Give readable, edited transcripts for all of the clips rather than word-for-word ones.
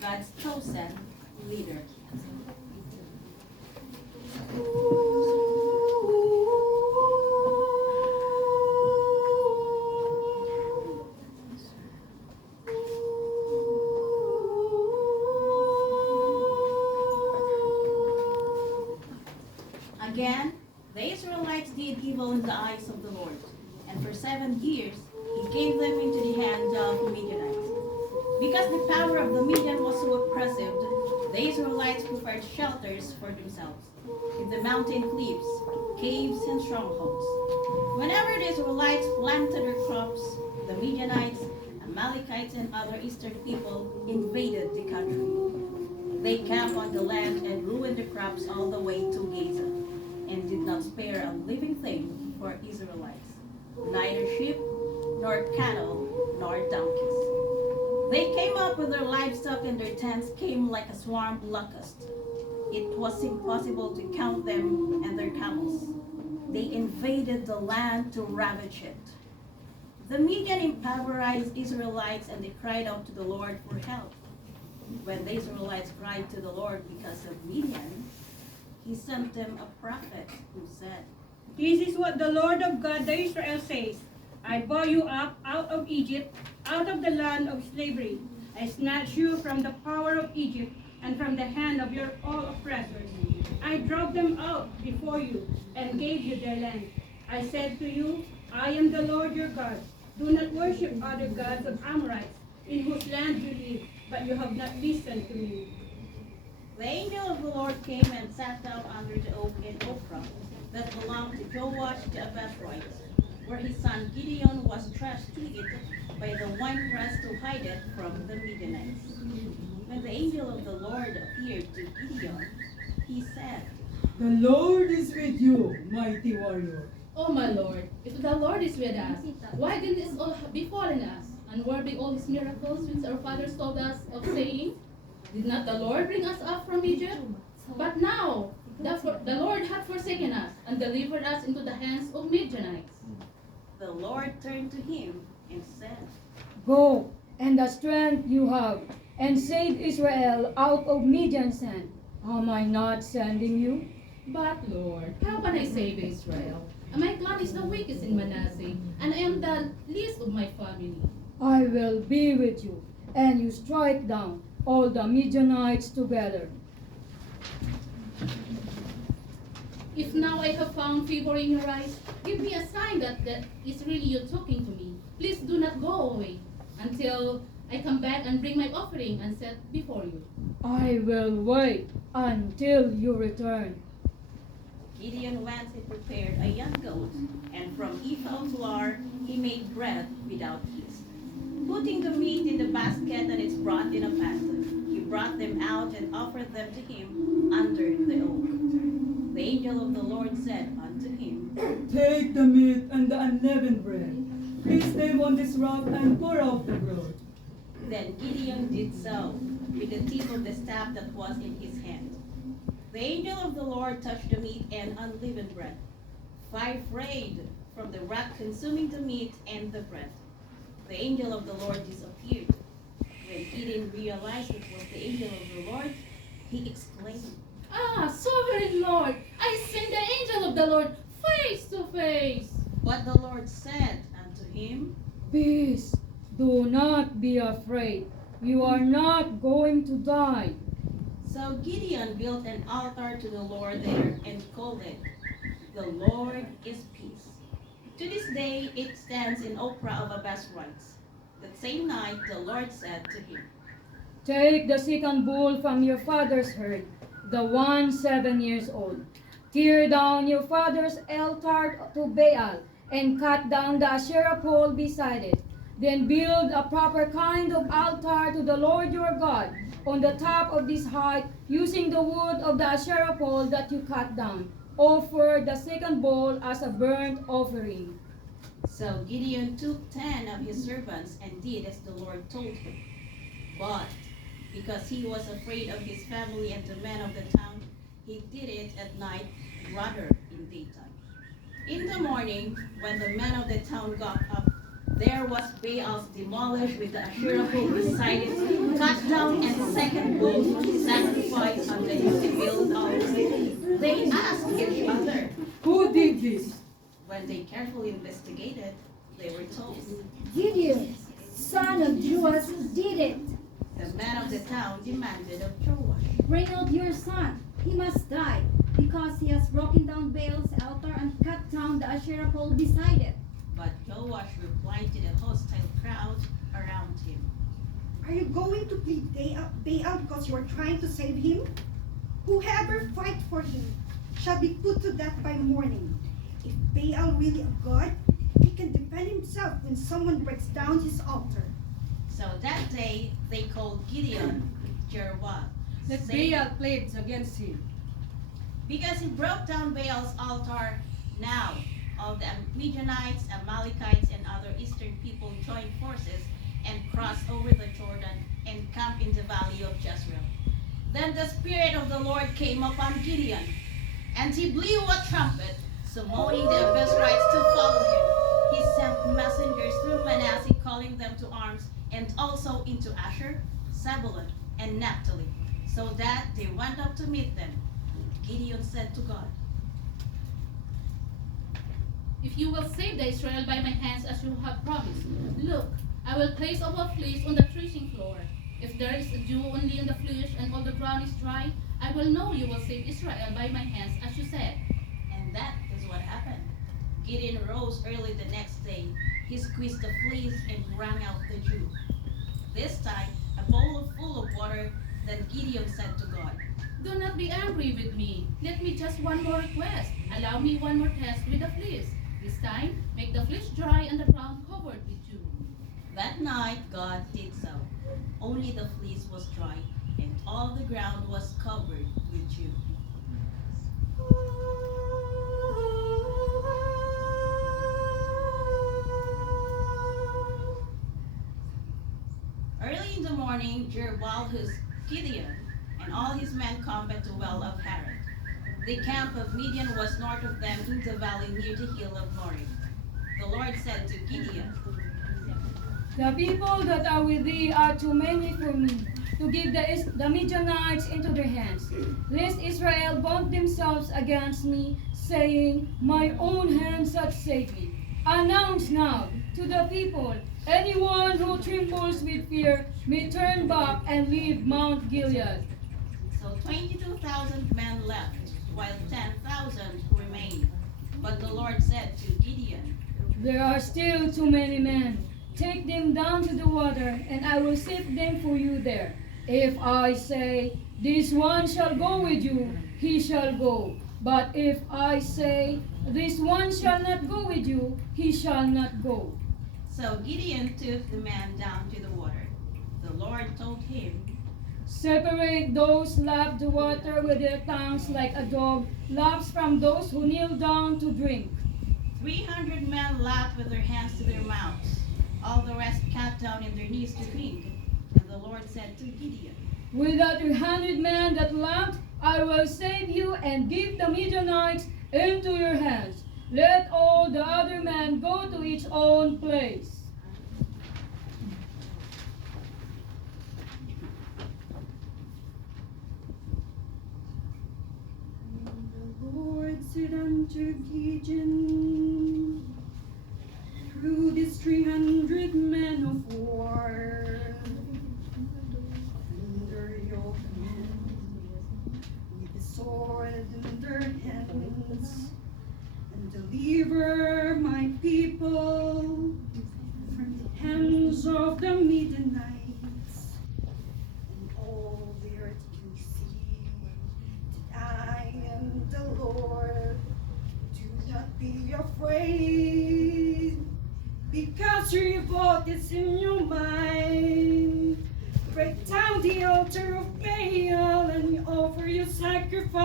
God's chosen leader. Again, the Israelites did evil in the eyes of the Lord, and for 7 years he gave them into the hand of the Midianites. Because the power of the Midian was so oppressive, the Israelites prepared shelters for themselves in the mountain cliffs, caves, and strongholds. Whenever the Israelites planted their crops, the Midianites, Amalekites, and other eastern people invaded the country. They camped on the land and ruined the crops all the way to Gaza, and did not spare a living thing for Israelites, neither sheep, nor cattle, nor donkeys. They came up with their livestock, and their tents came like a swarm of locusts. It was impossible to count them and their camels. They invaded the land to ravage it. The Midian impoverished Israelites, and they cried out to the Lord for help. When the Israelites cried to the Lord because of Midian, he sent them a prophet who said, "This is what the Lord of God of Israel says. I brought you up out of Egypt, out of the land of slavery. I snatched you from the power of Egypt and from the hand of your all oppressors. I drove them out before you and gave you their land. I said to you, I am the Lord your God. Do not worship other gods of Amorites, in whose land you live, but you have not listened to me." The angel of the Lord came and sat down under the oak in Ophrah that belonged to Joash the Abiezrite, where his son Gideon was thrust to it by the winepress to hide it from the Midianites. When the angel of the Lord appeared to Gideon, he said, "The Lord is with you, mighty warrior." Oh my Lord, if the Lord is with us, why didn't this all befallen us? And where be all his miracles which our fathers told us of, saying, did not the Lord bring us up from Egypt? But now the Lord hath forsaken us and delivered us into the hands of Midianites. The Lord turned to him and said, Go, and the strength you have, and save Israel out of Midian's hand. Am I not sending you? But Lord, how can I save Israel? And my clan is the weakest in Manasseh, and I am the least of my family. I will be with you, and you strike down all the Midianites together. If now I have found favor in your eyes, give me a sign that is really you talking to me. Please do not go away until I come back and bring my offering and set before you. I will wait until you return. Gideon went and prepared a young goat, and from ephah of flour he made bread without yeast. Putting the meat in the basket and its broth in a pot, he brought them out and offered them to him under the oak. The angel of the Lord said unto him, "Take the meat and the unleavened bread. Place them on this rock and pour out the broth." Then Gideon did so, with the tip of the staff that was in his hand. The angel of the Lord touched the meat and unleavened bread. Fire frayed from the rock, consuming the meat and the bread. The angel of the Lord disappeared. When Gideon realized it was the angel of the Lord, he exclaimed, Ah, sovereign Lord, I seen the angel of the Lord face to face. But the Lord said unto him, Peace, do not be afraid. You are not going to die. So Gideon built an altar to the Lord there and called it, The Lord is Peace. To this day it stands in Ophrah of Abiezrites. That same night the Lord said to him, Take the second bull from your father's herd, the one 7 years old. Tear down your father's altar to Baal, and cut down the Asherah pole beside it. Then build a proper kind of altar to the Lord your God on the top of this height, using the wood of the Asherah pole that you cut down. Offer the second bull as a burnt offering. So Gideon took 10 of his servants and did as the Lord told him. But because he was afraid of his family and the men of the town, he did it at night rather in daytime. In the morning, when the men of the town got up, there was Baal demolished with the Asherah pole beside it, cut down and second bull to be sacrificed on the built altar. They asked each other. Who did this? When they carefully investigated, they were told, Gideon, son of Joash, did it. the man of the town demanded of Joash. Bring out your son. He must die, because he has broken down Baal's altar and cut down the Asherah pole beside it. But Joash replied to the hostile crowd around him. Are you going to plead Baal because you are trying to save him? Whoever fights for him shall be put to death by morning. If Baal really a god, he can defend himself when someone breaks down his altar. So that day they called Gideon Jerubbaal, Let saying, Baal pleads against him. because he broke down Baal's altar. Now all the Midianites, Amalekites, and other eastern people joined forces and crossed over the Jordan and camped in the valley of Jezreel. Then the Spirit of the Lord came upon Gideon, and he blew a trumpet, summoning the Abiezrites to follow him. He sent messengers through Manasseh, calling them to arms, and also into Asher, Zebulun, and Naphtali, so that they went up to meet them. Gideon said to God, If you will save the Israel by my hands as you have promised, look, I will place a fleece on the threshing floor. If there is a dew only on the fleece and all the ground is dry, I will know you will save Israel by my hands as you said. and that is what happened. Gideon rose early the next day. He squeezed the fleece and wrung out the dew. This time, a bowl full of water. Then Gideon said to God, Do not be angry with me. Let me just one more request. Allow me one more test with the fleece. This time, make the fleece dry and the ground covered with dew. That night God did so. Only the fleece was dry, and all the ground was covered with dew. Early in the morning, Jerubbaal, who's Gideon, and all his men camped at the well of Harod. The camp of Midian was north of them in the valley near the hill of Moreh. The Lord said to Gideon, The people that are with thee are too many for me to give the Midianites into their hands, lest Israel vaunt themselves against me, saying, My own hands hath saved me. Announce now to the people, anyone who trembles with fear may turn back and leave Mount Gilead. So 22,000 men left, while 10,000 remained. But the Lord said to Gideon, There are still too many men. Take them down to the water, and I will sift them for you there. If I say, This one shall go with you, he shall go. But if I say, This one shall not go with you, he shall not go. So Gideon took the man down to the water. The Lord told him, Separate those who lap the water with their tongues like a dog laps from those who kneel down to drink. 300 men lapped with their hands to their mouths. All the rest got down on their knees to drink. And the Lord said to Gideon, With the 300 men that lapped, I will save you and give the Midianites into your hands. Let all the other men go to each own place. The Lord said unto Gideon, through these 300 men of war, under your command, with the sword in their hands, and deliver my people from the hands of the Midianites, and all the earth can see that I am the Lord. Do not be afraid, because your revolt is in your mind. Break down the altar of Baal and offer your sacrifice.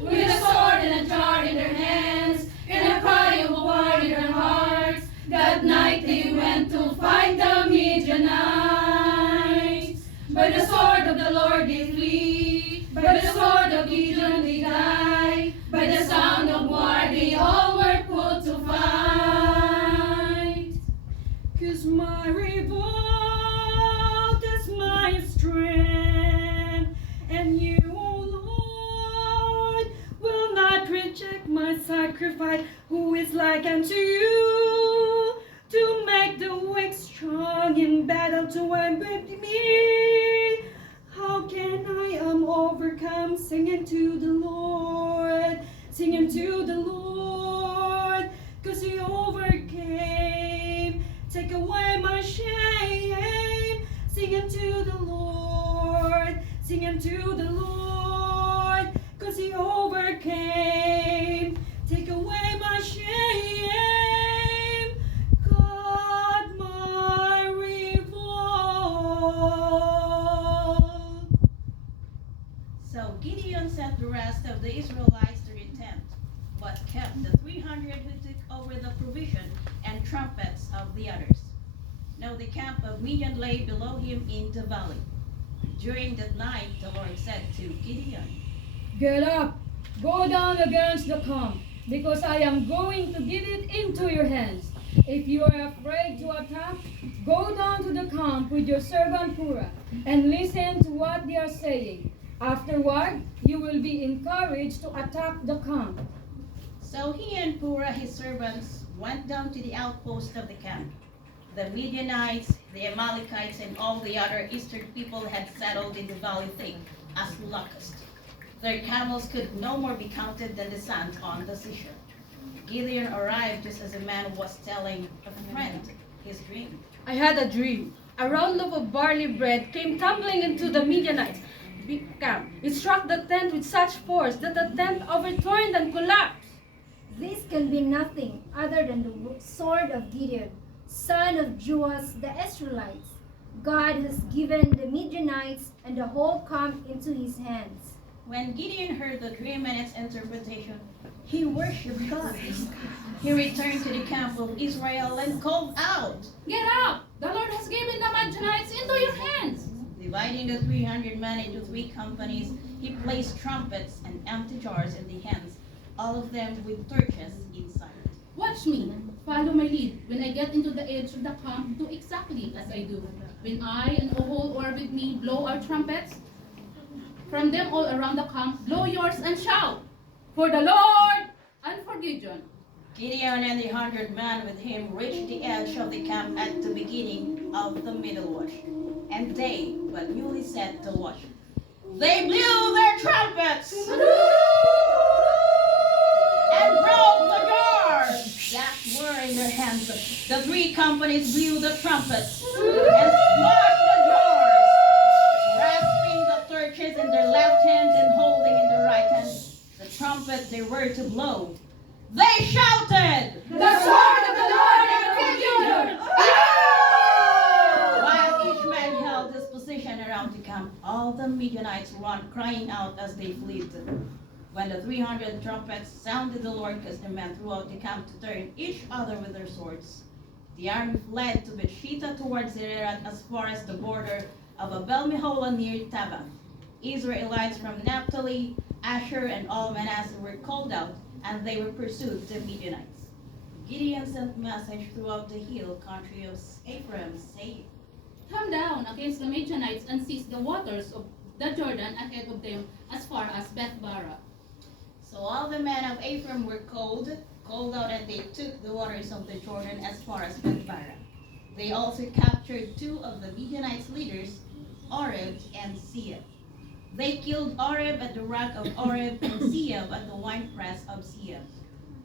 With a sword and a jar in their hands, and a cry of war in their hearts, that night they went to fight the Midianites. By the sword of the Lord they flee, by the sword of Gideon they die, by the sound of war they all were put to fight. 'Cause my revolt is is like unto you, to make the weak strong in battle to win with me. How can I am overcome? Singing to the Lord, singing to the Lord, 'cause he overcame. Take away my shame, singing to the Lord, singing to the Lord, 'cause he overcame. Take away my shame, God my revolt. So Gideon sent the rest of the Israelites to the tent, but kept the 300 who took over the provision and trumpets of the others. Now the camp of Midian lay below him in the valley. During that night the Lord said to Gideon, Get up, go down against the camp, because I am going to give it into your hands. If you are afraid to attack, go down to the camp with your servant Purah, and listen to what they are saying. Afterward, you will be encouraged to attack the camp. So he and Purah his servants went down to the outpost of the camp. The Midianites, the Amalekites, and all the other eastern people had settled in the valley thick as locusts. Their camels could no more be counted than the sand on the seashore. Gideon arrived just as a man was telling a friend his dream. I had a dream. A round loaf of barley bread came tumbling into the Midianites' camp. It struck the tent with such force that the tent overturned and collapsed. This can be nothing other than the sword of Gideon, son of Joash the Israelites. God has given the Midianites and the whole camp into his hands. When Gideon heard the dream and its interpretation, he worshipped God. He returned to the camp of Israel and called out, Get up! The Lord has given the Midianites into your hands. Dividing the 300 men into 3 companies, he placed trumpets and empty jars in the hands, all of them with torches inside. Watch me. Follow my lead. When I get into the edge of the camp, do exactly as I do. When I and the whole war with me blow our trumpets, from them all around the camp, blow yours and shout, for the Lord and for Gideon. Gideon and the 100 men with him reached the edge of the camp at the beginning of the middle watch, and they were newly set to watch. They blew their trumpets and broke the jars that were in their hands. The 3 companies blew the trumpets and smashed the jars, grasping the torches in their left hand and holding in their right hand the trumpet they were to blow. They shouted, The sword of the Lord and Gideon! While each man held his position around the camp, all the Midianites ran crying out as they fled. When the 300 trumpets sounded the Lord caused the men throughout the camp to turn each other with their swords. The army fled to Bethshita towards Zererat as far as the border of Abel-Meholah near Tabbath. Israelites from Naphtali, Asher, and all Manasseh were called out, and they were pursued the Midianites. Gideon sent message throughout the hill country of Ephraim, saying, Come down against the Midianites and seize the waters of the Jordan ahead of them as far as Beth-barah. So all the men of Ephraim were called out, and they took the waters of the Jordan as far as Beth-barah. They also captured 2 of the Midianites' leaders, Oreb and Seab. They killed Oreb at the rock of Oreb and Seab at the winepress of Seab.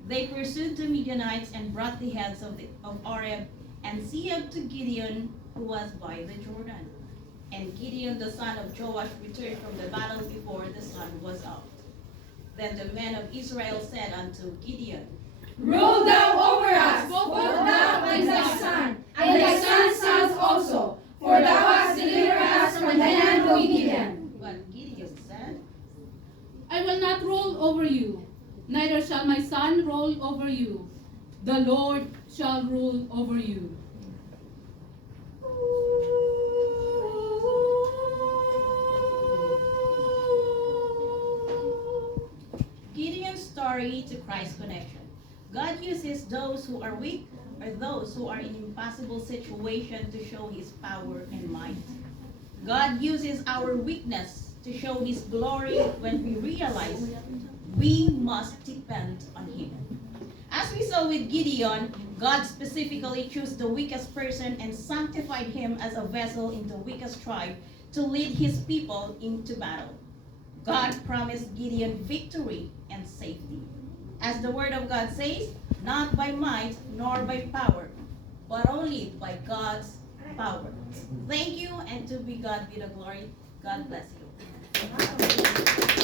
They pursued the Midianites and brought the heads of Oreb and Seab to Gideon, who was by the Jordan. And Gideon the son of Joash returned from the battle before the sun was up. Then the men of Israel said unto Gideon, Roll thou over us, both thou and thy son, and thy son's sons also, for thou hast delivered us from the hand of Gideon. But Gideon said, I will not roll over you, neither shall my son roll over you. The Lord shall rule over you. Gideon's story to Christ connection. God uses those who are weak or those who are in impossible situation to show his power and might. God uses our weakness to show his glory when we realize we must depend on him. As we saw so with Gideon, God specifically chose the weakest person and sanctified him as a vessel in the weakest tribe to lead his people into battle. God promised Gideon victory and safety. As the word of God says, not by might nor by power, but only by God's power. Thank you, and to be God be the glory. God bless you.